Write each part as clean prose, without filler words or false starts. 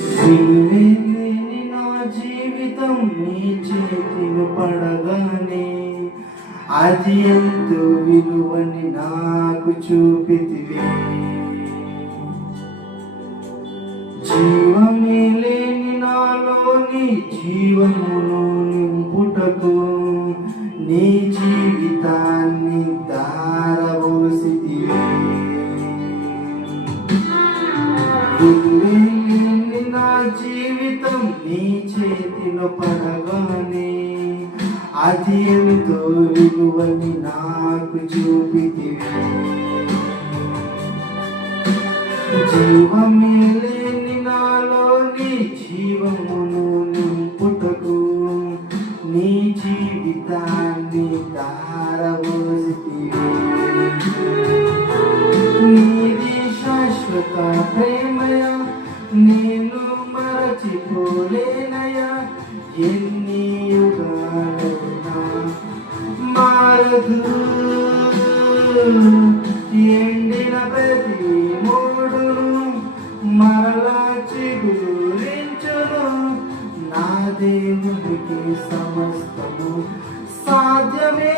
విలువేలేని నా జీవితం నీ చేతిలో పడగానే అది ఎంతో విలువని నాకు చూపితివే. జీవమే లేని నాలోని జీవమును నింపుటకు నీ జీవితాన్ని దారవోసితివే. విలువేలేని నా జీవితం నీ చేతిలో పడగానే అది ఎంతో విలువని నాకు చూపితివే. జీవమే లేని నాలోని జీవమును నింపుటకు నీ జీవితాన్ని దారవోసితివే. నీది శాశ్వత ప్రేమయ నేను మరచిపోలేనయా. ఎన్ని యుగాలైనా మారదు. ఎండిన ప్రతి మూడును మరలా చిగురించును. నా దేవునికి సమస్తము సాధ్యమే.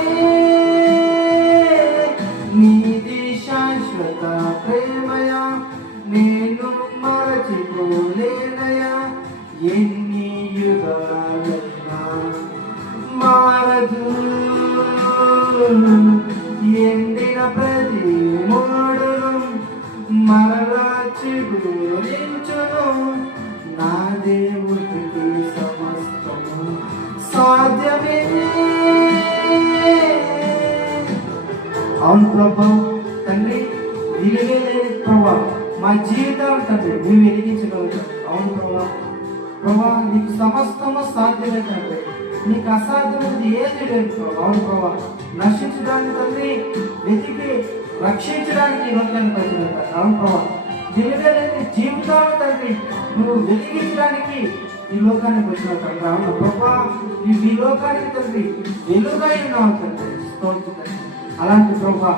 నీది శాశ్వత ప్రేమయా నేను మరచిపోలేనయా. ఎన్ని యుగాలైనా మారదు. ఎండిన ప్రతి మూడును మరలా చిగురించును. నా దేవుడికి సమస్తము సాధ్యమే. అవును ప్రభా తండ్రి, విలువే లేని ప్రభా మా జీవితాలు తండ్రి నువ్వు వెలిగించగలుగుతావు. అవును ప్రభా, ప్రభా నీకు సమస్తము సాధ్యమే తండ్రి. నీకు అసాధ్యమైనది ఏది లేదు ప్రభా. అవును ప్రభా, నశించడానికి తండ్రి వెతికి రక్షించడానికి ఈ లోకానికి వచ్చిన. అవును ప్రభా, విలువలేని జీవితాలు తండ్రి నువ్వు వెలిగించడానికి ఈ లోకానికి వచ్చిన తండ్రి. అవును ప్రభా, ఈ లోకానికి తండ్రి వెలుగై ఉన్నావు తండ్రి. అలాంటి ప్రభా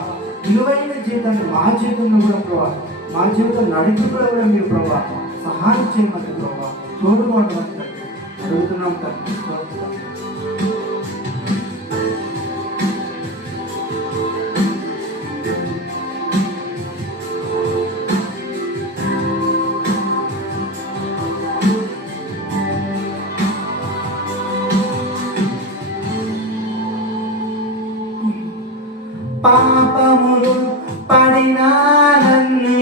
విలువైన జీవితాన్ని మా జీవితంలో కూడా ప్రభా, మా జీవితం నడిపిలో కూడా మీరు ప్రభా సహాయం చేయమని ప్రభా తోడుగా తండ్రి అడుగుతున్నాం తండ్రి. పాపములు పడిన నన్ను